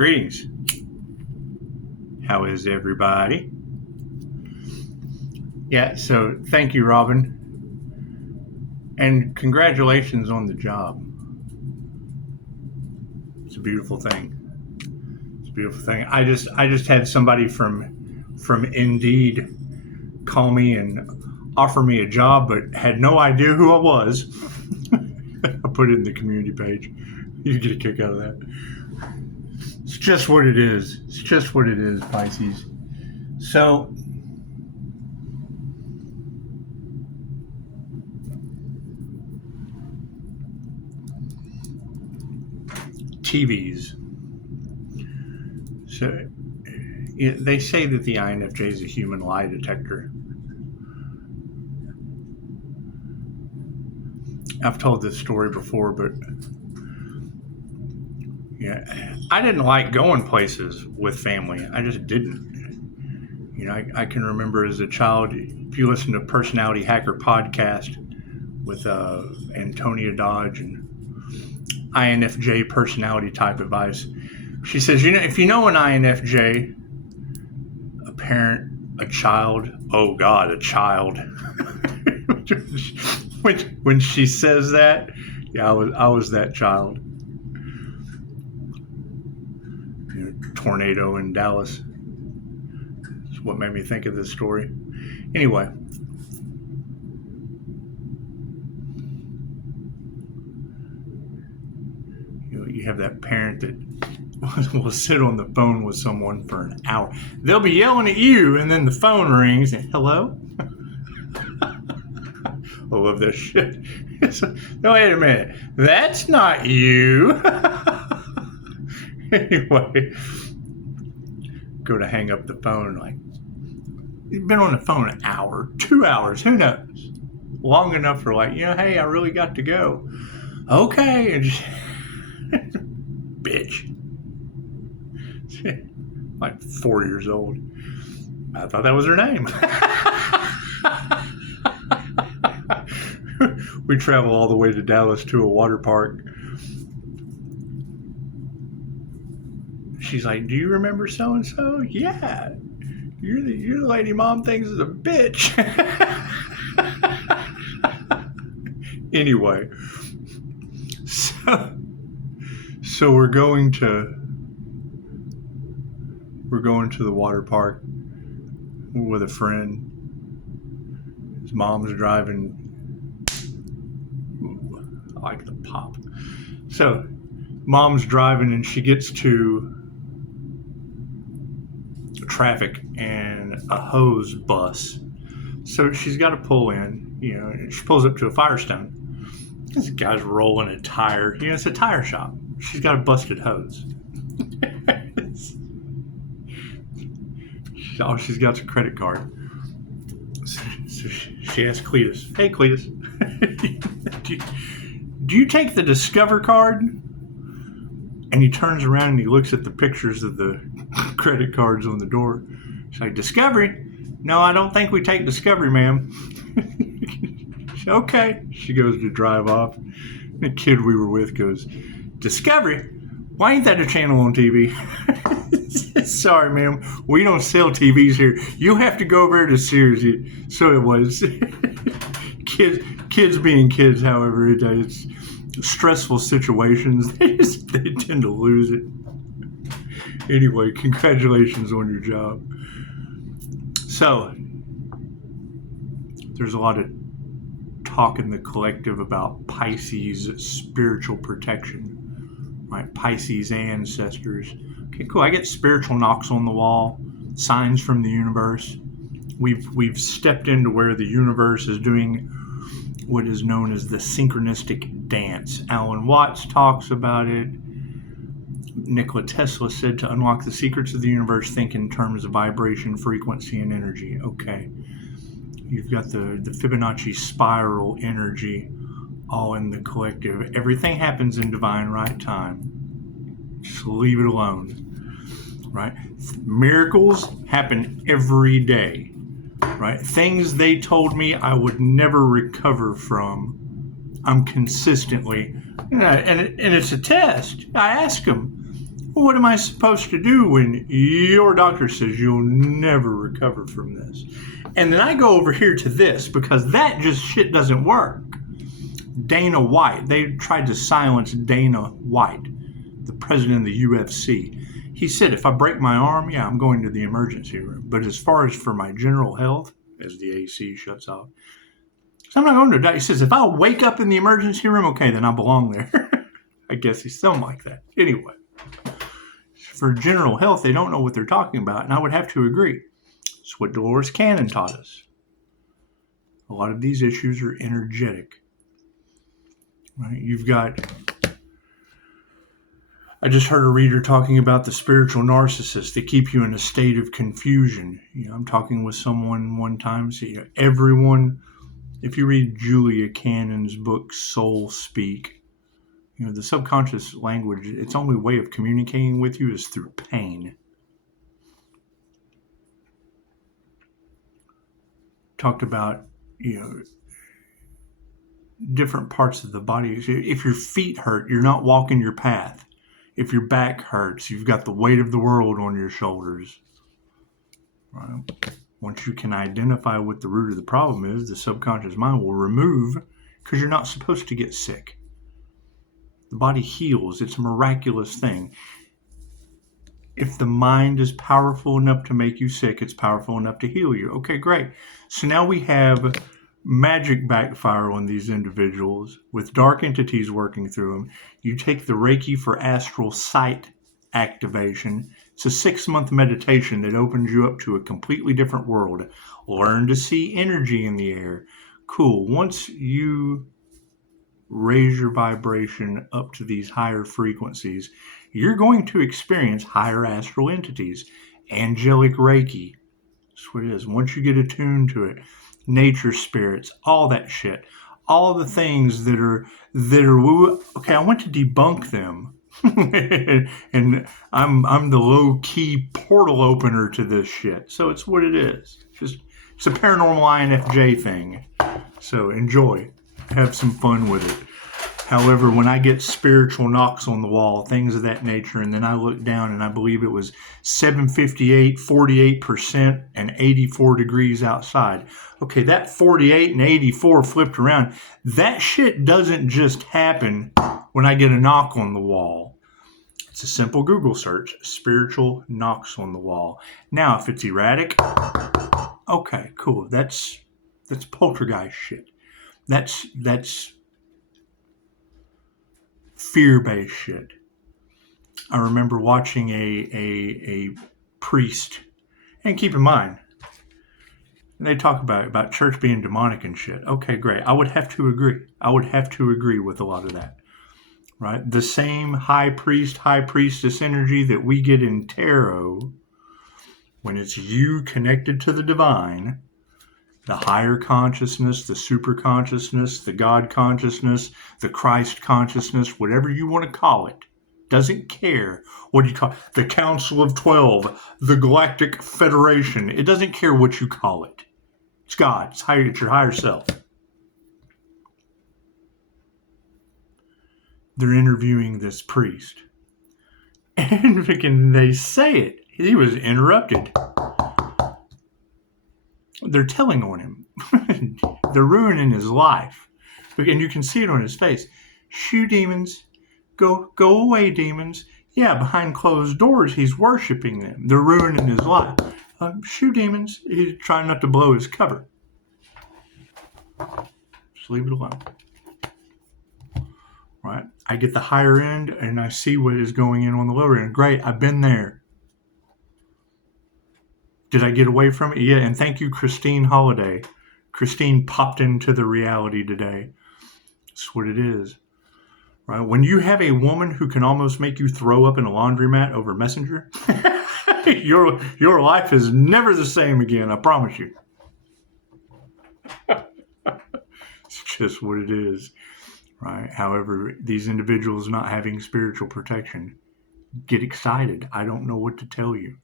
Greetings. How is everybody? Yeah, so thank you, Robin. And congratulations on the job. It's a beautiful thing. It's a beautiful thing. I just had somebody from Indeed call me and offer me a job, but had no idea who I was. I put it in the community page. You get a kick out of that. It's just what it is. It's just what it is, Pisces. So, TVs. So, they say that the INFJ is a human lie detector. I've told this story before, but yeah, I didn't like going places with family. I just didn't. You know, I can remember as a child, if you listen to Personality Hacker podcast with Antonia Dodge and INFJ personality type advice, she says, you know, if you know an INFJ, a parent, a child, oh God, a child. when she says that, yeah, I was that child. Tornado in Dallas. That's what made me think of this story. Anyway, you have that parent that will sit on the phone with someone for an hour. They'll be yelling at you, and then the phone rings, and hello? I love that shit. No, wait a minute. That's not you. Anyway, go to hang up the phone, like, you've been on the phone an hour, 2 hours, who knows? Long enough for like, hey, I really got to go. Okay. And just, bitch. Like 4 years old. I thought that was her name. We travel all the way to Dallas to a water park. She's like, do you remember so-and-so? Yeah. You're the lady mom thinks is a bitch. Anyway. So we're going to the water park with a friend. His mom's driving. Ooh, I like the pop. So mom's driving and she gets to traffic and a hose bus. So she's got to pull in, and she pulls up to a Firestone. This guy's rolling a tire. It's a tire shop. She's got a busted hose. All she's got's a credit card. So she asks Cletus, hey Cletus, do you take the Discover card? And he turns around and he looks at the pictures of the credit cards on the door. She's like, Discovery? No, I don't think we take Discovery, ma'am. Okay. She goes to drive off. The kid we were with goes, Discovery? Why ain't that a channel on TV? Sorry, ma'am. We don't sell TVs here. You have to go over to Sears. So it was. Kids being kids, however, it's stressful situations. They tend to lose it. Anyway, congratulations on your job. So, there's a lot of talk in the collective about Pisces spiritual protection, right? Pisces ancestors. Okay, cool. I get spiritual knocks on the wall, signs from the universe. We've stepped into where the universe is doing what is known as the synchronistic dance. Alan Watts talks about it. Nikola Tesla said to unlock the secrets of the universe, think in terms of vibration, frequency, and energy. Okay. You've got the Fibonacci spiral energy all in the collective. Everything happens in divine right time. Just leave it alone. Right? Miracles happen every day. Right? Things they told me I would never recover from, I'm consistently, and it's a test. I ask them, Well, what am I supposed to do when your doctor says you'll never recover from this? And then I go over here to this because that just shit doesn't work. Dana White, they tried to silence Dana White, the president of the UFC. He said, if I break my arm, yeah, I'm going to the emergency room. But as far as for my general health, as the AC shuts off, so I'm not going to die. He says, if I wake up in the emergency room, okay, then I belong there. I guess he's something like that. Anyway, for general health, they don't know what they're talking about, and I would have to agree. It's what Dolores Cannon taught us. A lot of these issues are energetic. Right? You've got... I just heard a reader talking about the spiritual narcissists that keep you in a state of confusion. I'm talking with someone one time. See, everyone... If you read Julia Cannon's book, Soul Speak, the subconscious language, its only way of communicating with you is through pain. Talked about, different parts of the body. If your feet hurt, you're not walking your path. If your back hurts, you've got the weight of the world on your shoulders. Right? Once you can identify what the root of the problem is, the subconscious mind will remove, because you're not supposed to get sick. The body heals. It's a miraculous thing. If the mind is powerful enough to make you sick, it's powerful enough to heal you. Okay, great. So now we have magic backfire on these individuals with dark entities working through them. You take the Reiki for astral sight activation. It's a 6-month meditation that opens you up to a completely different world. Learn to see energy in the air. Cool. Once you raise your vibration up to these higher frequencies, you're going to experience higher astral entities, angelic Reiki. That's what it is. Once you get attuned to it, nature spirits, all that shit, all the things that are okay, I want to debunk them. And I'm the low-key portal opener to this shit. So it's what it is. It's a paranormal INFJ thing. So enjoy. Have some fun with it. However, when I get spiritual knocks on the wall, things of that nature, and then I look down and I believe it was 758, 48%, and 84 degrees outside. Okay, that 48 and 84 flipped around. That shit doesn't just happen when I get a knock on the wall. It's a simple Google search, spiritual knocks on the wall. Now, if it's erratic, okay, cool. That's poltergeist shit. That's fear-based shit. I remember watching a priest, and keep in mind, they talk about church being demonic and shit. Okay, great. I would have to agree. I would have to agree with a lot of that. Right? The same high priest, high priestess energy that we get in tarot, when it's you connected to the divine, the higher consciousness, the super consciousness, the God consciousness, the Christ consciousness, whatever you want to call it, doesn't care what you call it. The Council of 12, the Galactic Federation. It doesn't care what you call it. It's God. It's your higher self. They're interviewing this priest. And they say it. He was interrupted. They're telling on him. They're ruining his life. And you can see it on his face. Shoo, demons. Go away, demons. Yeah, behind closed doors, he's worshiping them. They're ruining his life. Shoo, demons. He's trying not to blow his cover. Just leave it alone. Right? I get the higher end, and I see what is going in on the lower end. Great, I've been there. Did I get away from it? Yeah, and thank you, Christine Holiday. Christine popped into the reality today. That's what it is. Right? When you have a woman who can almost make you throw up in a laundromat over Messenger, your life is never the same again, I promise you. It's just what it is. Right? However, these individuals not having spiritual protection get excited. I don't know what to tell you.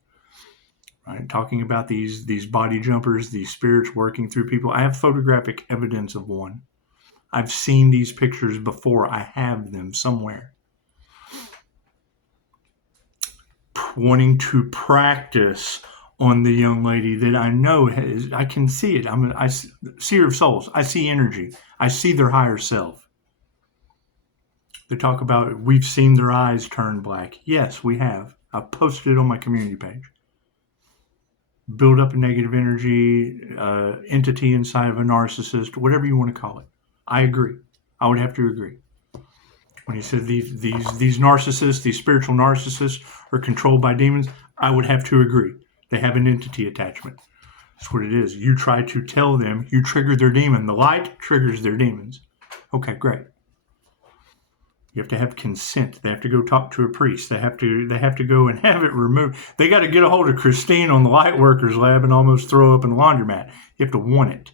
Right? Talking about these body jumpers, these spirits working through people. I have photographic evidence of one. I've seen these pictures before. I have them somewhere. wanting to practice on the young lady that I know has, I can see it. I seer of souls. I see energy. I see their higher self. They talk about, we've seen their eyes turn black. Yes, we have. I posted it on my community page. Build up a negative energy, entity inside of a narcissist, whatever you want to call it. I agree. I would have to agree. When he said these narcissists, these spiritual narcissists are controlled by demons, I would have to agree. They have an entity attachment. That's what it is. You try to tell them, you trigger their demon. The light triggers their demons. Okay, great. You have to have consent. They have to go talk to a priest. They have to go and have it removed. They got to get a hold of Christine on the light workers lab and almost throw up in the laundromat. You have to want it.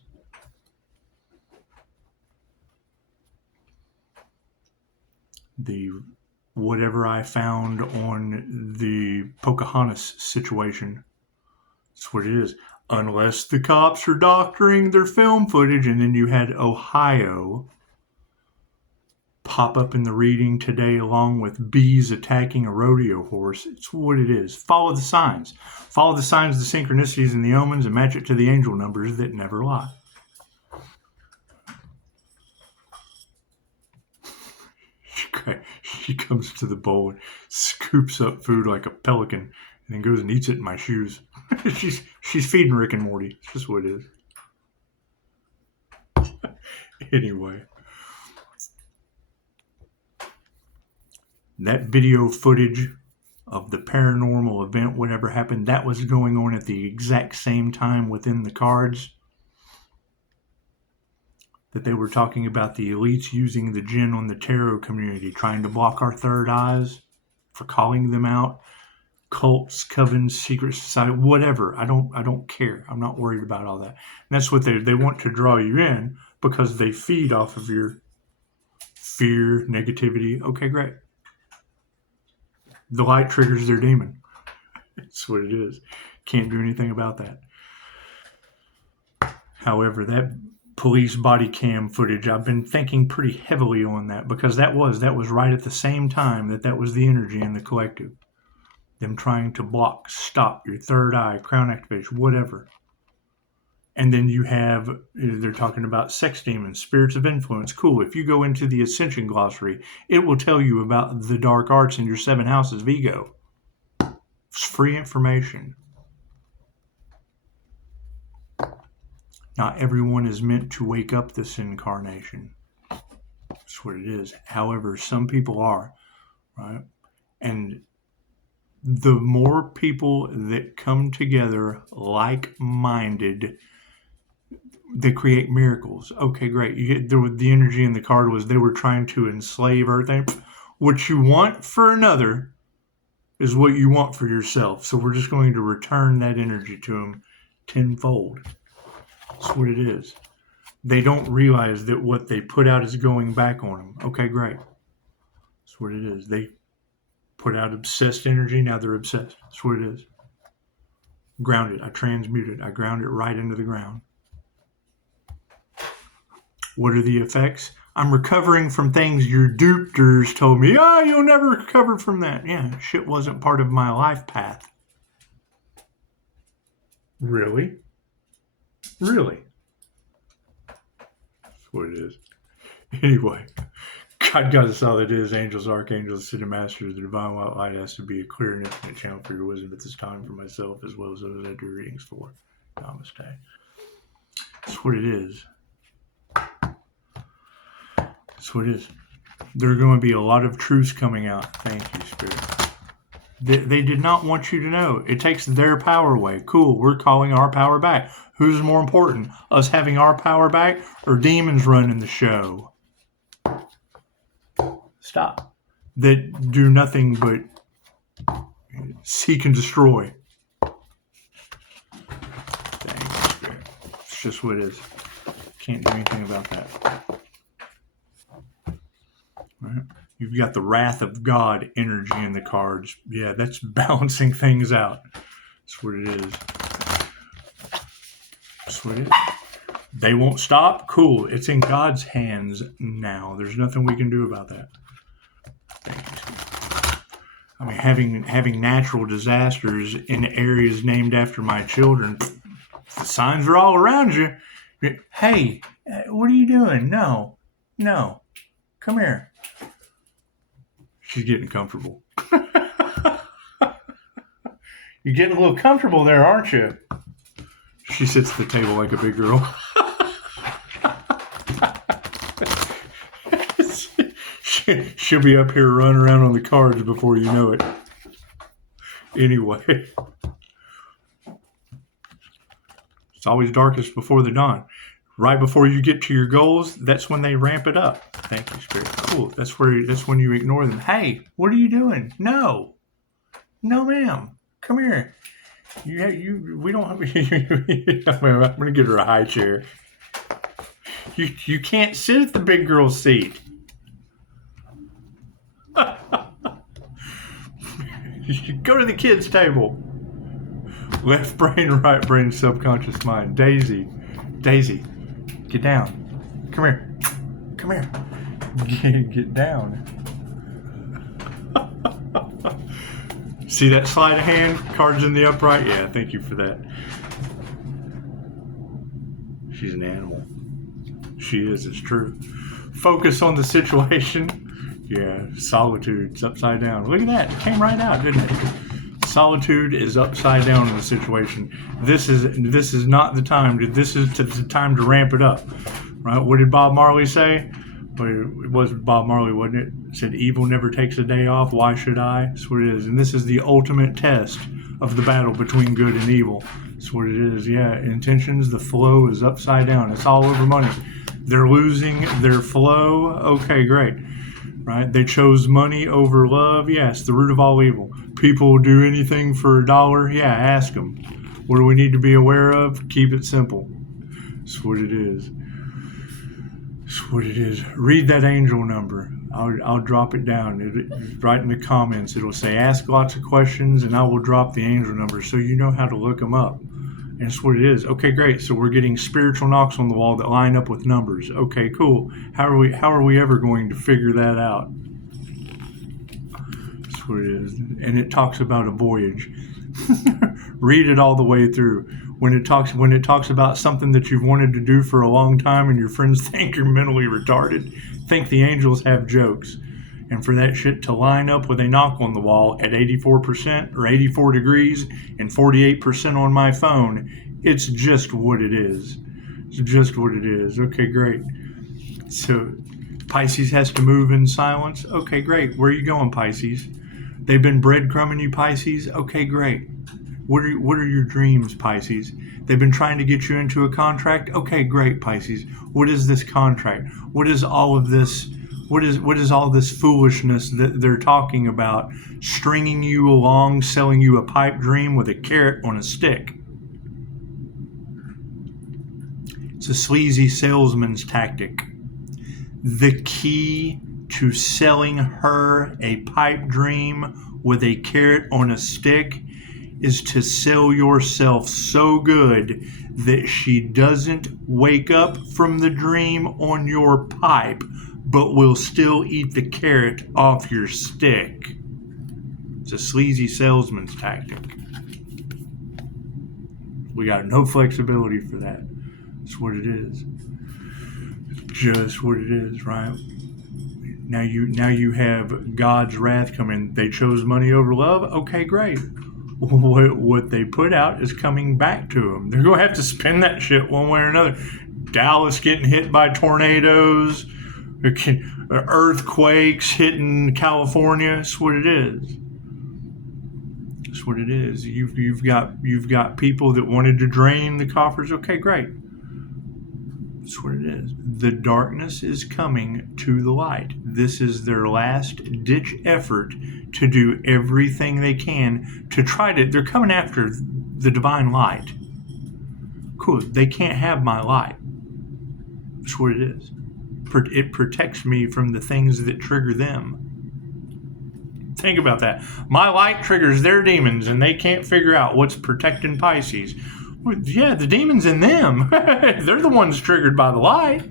Whatever I found on the Pocahontas situation, that's what it is. Unless the cops are doctoring their film footage, and then you had Ohio pop up in the reading today along with bees attacking a rodeo horse. It's what it is. Follow the signs. Follow the signs, the synchronicities, and the omens, and match it to the angel numbers that never lie. She comes to the bowl and scoops up food like a pelican and then goes and eats it in my shoes. she's feeding Rick and Morty. It's just what it is. Anyway. That video footage of the paranormal event, whatever happened, that was going on at the exact same time within the cards that they were talking about the elites using the jinn on the tarot community, trying to block our third eyes for calling them out. Cults, covens, secret society, whatever. I don't care. I'm not worried about all that. And that's what they want to draw you in because they feed off of your fear, negativity. Okay, great. The light triggers their demon. That's what it is. Can't do anything about that. However, that police body cam footage, I've been thinking pretty heavily on that because that was right at the same time that was the energy in the collective. Them trying to block, stop your third eye, crown activation, whatever. And then you have, they're talking about sex demons, spirits of influence. Cool. If you go into the Ascension glossary, it will tell you about the dark arts in your 7 houses of ego. It's free information. Not everyone is meant to wake up this incarnation. That's what it is. However, some people are, right? And the more people that come together like-minded, they create miracles. Okay, great. You get the energy in the card was they were trying to enslave everything. What you want for another is what you want for yourself. So we're just going to return that energy to them tenfold. That's what it is. They don't realize that what they put out is going back on them. Okay, great. That's what it is. They put out obsessed energy. Now they're obsessed. That's what it is. Ground it. I transmute it. I ground it right into the ground. What are the effects? I'm recovering from things your dupers told me. You'll never recover from that. Yeah, shit wasn't part of my life path. Really? Really? That's what it is. Anyway, God got us all that is. Angels, archangels, city masters, the divine white light has to be a clear and infinite channel for your wisdom at this time for myself as well as those I do readings for. Namaste. That's what it is. That's what it is. There are going to be a lot of truths coming out. Thank you, Spirit. They did not want you to know. It takes their power away. Cool, we're calling our power back. Who's more important? Us having our power back or demons running the show? Stop. That do nothing but seek and destroy. Thank you, Spirit. It's just what it is. Can't do anything about that. Right. You've got the wrath of God energy in the cards. Yeah, that's balancing things out. That's what it is. That's what it is. They won't stop? Cool. It's in God's hands now. There's nothing we can do about that. Thank you. I mean, having natural disasters in areas named after my children, the signs are all around you. Hey, what are you doing? No, come here. She's getting comfortable. You're getting a little comfortable there, aren't you? She sits at the table like a big girl. She'll be up here running around on the cards before you know it. Anyway. It's always darkest before the dawn. Right before you get to your goals, that's when they ramp it up. Thank you, Spirit. Cool. That's when you ignore them. Hey, what are you doing? No, ma'am. Come here. We don't have. I'm gonna get her a high chair. You can't sit at the big girl's seat. You should go to the kids' table. Left brain, right brain, subconscious mind. Daisy, get down. Come here. Get down. See that sleight of hand? Cards in the upright? Yeah, thank you for that. She's an animal. She is, it's true. Focus on the situation. Yeah, solitude's upside down. Look at that. It came right out, didn't it? Solitude is upside down in the situation. This is not the time. This is the time to ramp it up. Right? What did Bob Marley say? But it was Bob Marley, wasn't it? It said, evil never takes a day off. Why should I? That's what it is. And this is the ultimate test of the battle between good and evil. That's what it is. Yeah, intentions, the flow is upside down. It's all over money. They're losing their flow. Okay, great. Right? They chose money over love. Yes, the root of all evil. People do anything for $1. Yeah, ask them. What do we need to be aware of? Keep it simple. That's what it is. That's what it is. Read that angel number. I'll drop it down. Right in the comments, it'll say, ask lots of questions, and I will drop the angel number so you know how to look them up. And that's what it is. Okay, great. So we're getting spiritual knocks on the wall that line up with numbers. Okay, cool. How are we ever going to figure that out? That's what it is. And it talks about a voyage. Read it all the way through. When it talks about something that you've wanted to do for a long time and your friends think you're mentally retarded, think the angels have jokes. And for that shit to line up with a knock on the wall at 84% or 84 degrees and 48% on my phone, it's just what it is. It's just what it is. Okay, great. So Pisces has to move in silence. Okay, great. Where are you going, Pisces? They've been breadcrumbing you, Pisces. Okay, great. What are your dreams, Pisces? They've been trying to get you into a contract. Okay, great, Pisces. What is this contract? What is all of this? What is all this foolishness that they're talking about? Stringing you along, selling you a pipe dream with a carrot on a stick. It's a sleazy salesman's tactic. The key to selling her a pipe dream with a carrot on a stick is to sell yourself so good that she doesn't wake up from the dream on your pipe, but will still eat the carrot off your stick. It's a sleazy salesman's tactic. We got no flexibility for that. That's what it is. Just what it is, right? Now you have God's wrath coming. They chose money over love. Okay, great. What they put out is coming back to them. They're going to have to spend that shit one way or another. Dallas getting hit by tornadoes, earthquakes hitting California. That's what it is. That's what it is. You've got people that wanted to drain the coffers. Okay, great. That's what it is. The darkness is coming to the light. This is their last ditch effort to do everything they can to try to. They're coming after the divine light. Cool. They can't have my light. That's what it is. It protects me from the things that trigger them. Think about that. My light triggers their demons, and they can't figure out what's protecting Pisces. Well, yeah, the demons in them. They're the ones triggered by the light.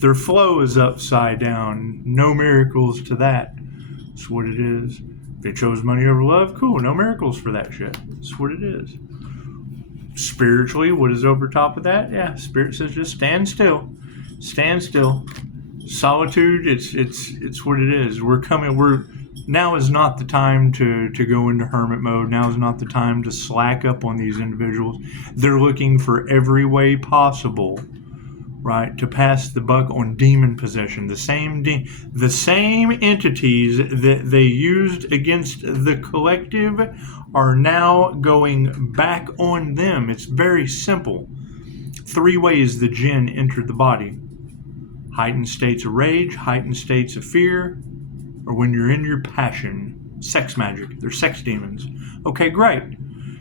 Their flow is upside down. No miracles to that. That's what it is. They chose money over love. Cool. No miracles for that shit. That's what it is. Spiritually, what is over top of that? Yeah, Spirit says just stand still. Stand still. Solitude, it's what it is. Now is not the time to go into hermit mode. Now is not the time to slack up on these individuals. They're looking for every way possible, right, to pass the buck on demon possession. The same entities that they used against the collective are now going back on them. It's very simple. 3 ways the jinn entered the body: heightened states of rage, heightened states of fear, or when you're in your passion. Sex magic. They're sex demons. Okay, great.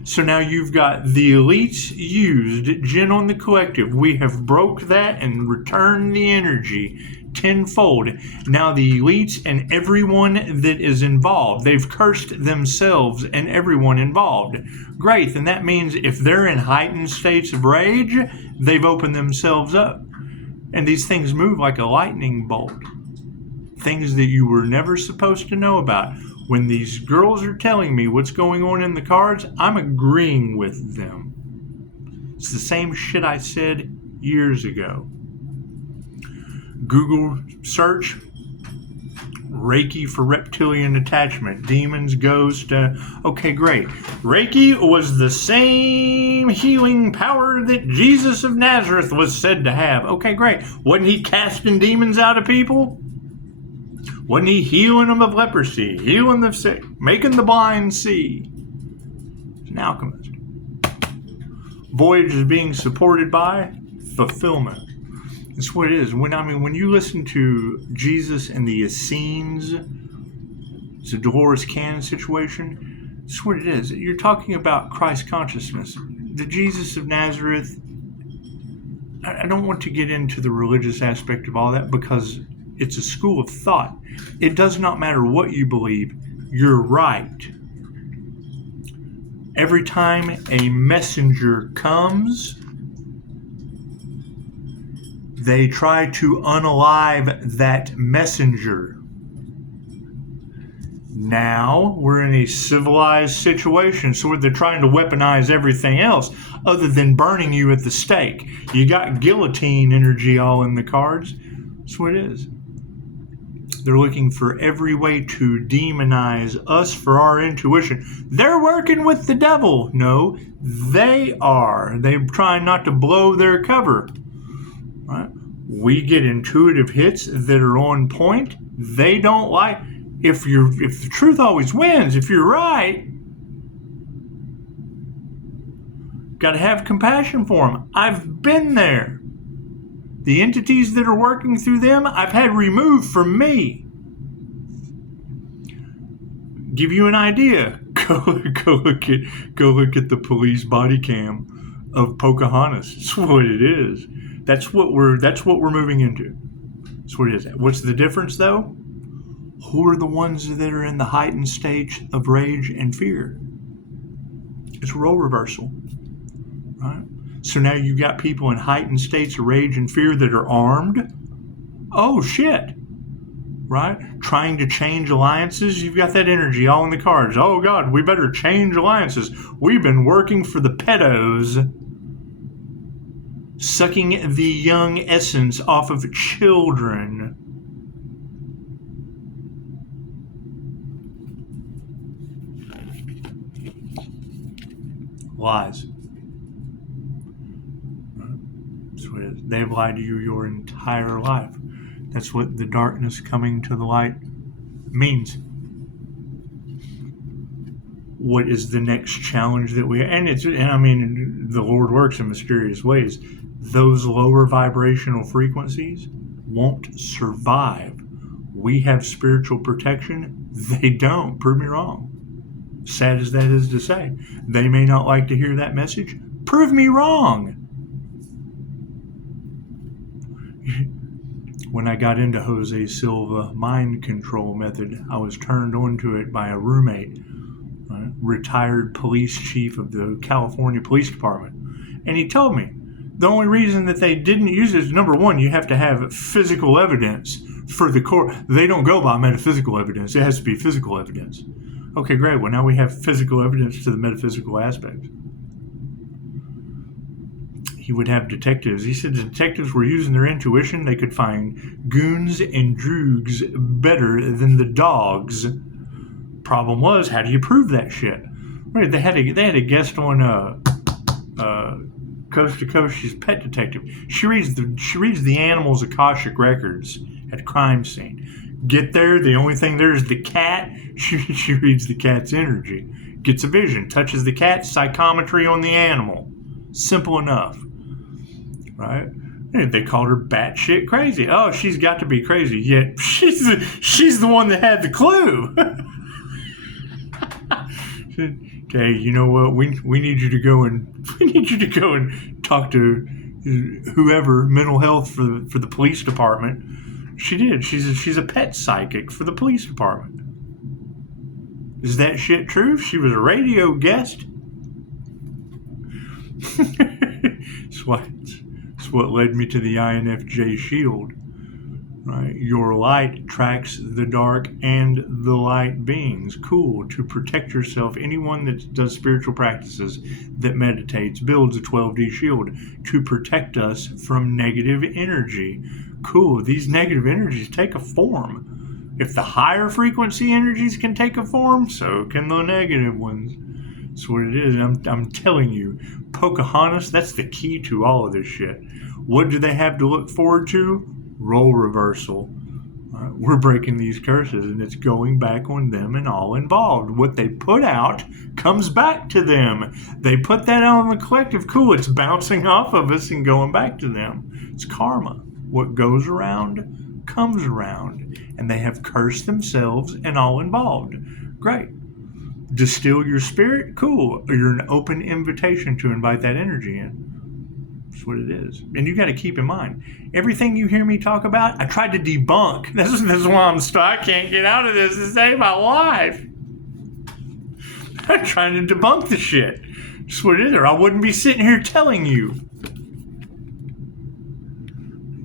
So now you've got the elites used jinn on the collective. We have broke that and returned the energy tenfold. Now the elites and everyone that is involved, they've cursed themselves and everyone involved. Great. Then that means if they're in heightened states of rage, they've opened themselves up. And these things move like a lightning bolt. Things that you were never supposed to know about. When these girls are telling me what's going on in the cards, I'm agreeing with them. It's the same shit I said years ago. Google search Reiki for reptilian attachment, demons, ghosts. Okay, great. Reiki was the same healing power that Jesus of Nazareth was said to have. Okay, great. Wasn't he casting demons out of people? Wasn't he healing them of leprosy, healing the sick, making the blind see? He's an alchemist. Voyage is being supported by fulfillment. That's what it is. When you listen to Jesus and the Essenes, it's a Dolores Cannon situation. That's what it is. You're talking about Christ consciousness. The Jesus of Nazareth, I don't want to get into the religious aspect of all that because it's a school of thought. It does not matter what you believe. You're right. Every time a messenger comes, they try to unalive that messenger. Now we're in a civilized situation, so they're trying to weaponize everything else other than burning you at the stake. You got guillotine energy all in the cards. That's what it is. They're looking for every way to demonize us for our intuition. They're working with the devil. No, they are. They're trying not to blow their cover. Right? We get intuitive hits that are on point. They don't like. If the truth always wins, if you're right, got to have compassion for them. I've been there. The entities that are working through them, I've had removed from me. Give you an idea. Go look at the police body cam of Pocahontas. That's what it is. That's what we're moving into. That's what it is. What's the difference though? Who are the ones that are in the heightened stage of rage and fear? It's role reversal, right? So now you've got people in heightened states of rage and fear that are armed. Oh, shit. Right? Trying to change alliances. You've got that energy all in the cards. Oh, God, we better change alliances. We've been working for the pedos. Sucking the young essence off of children. Lies. They've lied to you your entire life. That's what the darkness coming to the light means. What is the next challenge that we... And the Lord works in mysterious ways. Those lower vibrational frequencies won't survive. We have spiritual protection. They don't. Prove me wrong. Sad as that is to say. They may not like to hear that message. Prove me wrong. When I got into Jose Silva mind control method, I was turned on to it by a roommate, retired police chief of the California Police Department. And he told me the only reason that they didn't use it is, number one, you have to have physical evidence For the core, they don't go by metaphysical evidence. It has to be physical evidence. Okay, great. Well, now we have physical evidence to the metaphysical aspect. He would have detectives. He said the detectives were using their intuition. They could find goons and droogs better than the dogs. Problem was, how do you prove that shit? Right, they had a guest on Coast to Coast. She's a pet detective. She reads the animals' Akashic records at a crime scene. Get there, the only thing there is the cat. She reads the cat's energy, gets a vision, touches the cat, psychometry on the animal. Simple enough. Right? And they called her batshit crazy. Oh, she's got to be crazy. Yet she's the one that had the clue. Okay, you know what? We need you to go and talk to whoever, mental health for the police department. She did. She's a pet psychic for the police department. Is that shit true? She was a radio guest. It's what led me to the INFJ shield. Right? Your light tracks the dark and the light beings. Cool. To protect yourself, anyone that does spiritual practices, that meditates, builds a 12D shield to protect us from negative energy. Cool. These negative energies take a form. If the higher frequency energies can take a form, so can the negative ones. That's what it is. I'm telling you, Pocahontas, that's the key to all of this shit. What do they have to look forward to? Role reversal. We're breaking these curses, and it's going back on them and all involved. What they put out comes back to them. They put that out on the collective. Cool, it's bouncing off of us and going back to them. It's karma. What goes around comes around. And they have cursed themselves and all involved. Great. Distill your spirit? Cool. You're an open invitation to invite that energy in. That's what it is. And you got to keep in mind, everything you hear me talk about, I tried to debunk. This is why I'm stuck. I can't get out of this to save my life. I'm trying to debunk the shit. That's what it is, or I wouldn't be sitting here telling you.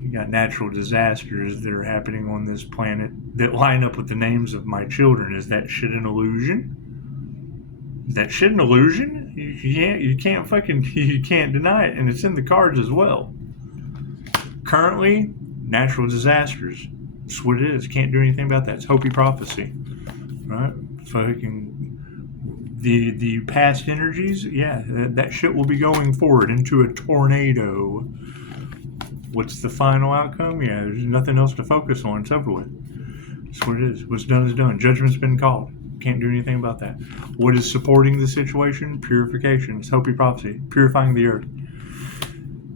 You got natural disasters that are happening on this planet that line up with the names of my children. Is that shit an illusion? Is that shit an illusion? You can't deny it, and it's in the cards as well. Currently, natural disasters. That's what it is. Can't do anything about that. It's Hopi prophecy, right? The past energies, yeah, that shit will be going forward into a tornado. What's the final outcome? Yeah, there's nothing else to focus on. It's over with. That's what it is. What's done is done. Judgment's been called. Can't do anything about that. What is supporting the situation? Purification. It's Hopi prophecy. Purifying the earth.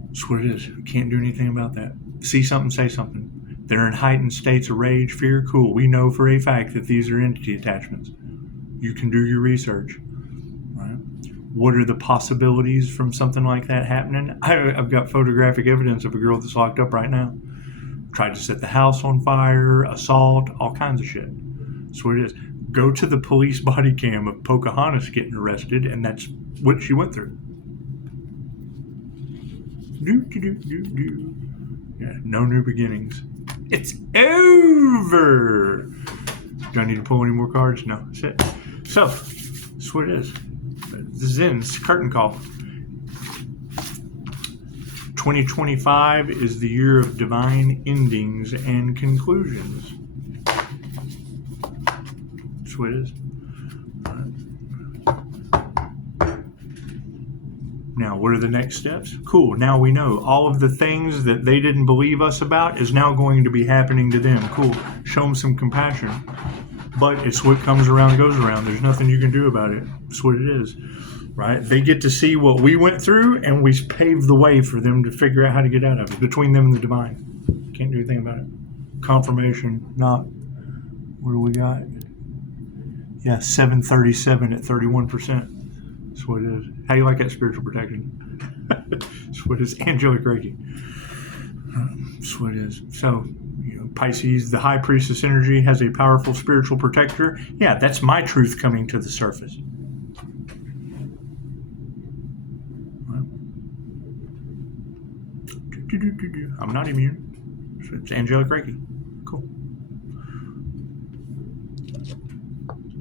That's what it is. Can't do anything about that. See something, say something. They're in heightened states of rage, fear. Cool. We know for a fact that these are entity attachments. You can do your research. Right? What are the possibilities from something like that happening? I've got photographic evidence of a girl that's locked up right now. Tried to set the house on fire, assault, all kinds of shit. That's what it is. Go to the police body cam of Pocahontas getting arrested, and that's what she went through. Yeah, no new beginnings. It's over. Do I need to pull any more cards? No, that's it. So, that's what it is. Zen's curtain call. 2025 is the year of divine endings and conclusions. That's what it is. Now, what are the next steps? Cool. Now we know all of the things that they didn't believe us about is now going to be happening to them. Cool. Show them some compassion. But it's what comes around goes around. There's nothing you can do about it. It's what it is. Right? They get to see what we went through, and we paved the way for them to figure out how to get out of it. Between them and the divine. Can't do anything about it. Confirmation. Not. What do we got? Yeah, 737 at 31%. That's what it is. How do you like that spiritual protection? That's what it is. Angelic Reiki. That's what it is. So, Pisces, the High Priestess energy, has a powerful spiritual protector. Yeah, that's my truth coming to the surface. I'm not immune. So it's Angelic Reiki. Cool.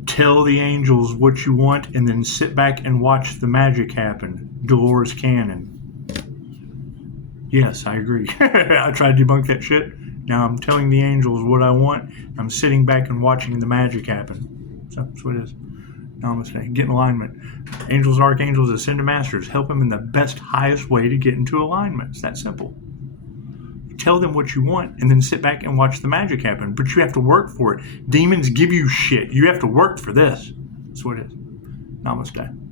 Tell the angels what you want and then sit back and watch the magic happen. Dolores Cannon. Yes, I agree. I tried to debunk that shit. Now I'm telling the angels what I want. I'm sitting back and watching the magic happen. So that's what it is. Namaste. Get in alignment. Angels, archangels, ascended masters. Help them in the best, highest way to get into alignment. It's that simple. Tell them what you want and then sit back and watch the magic happen. But you have to work for it. Demons give you shit. You have to work for this. That's what it is. Namaste.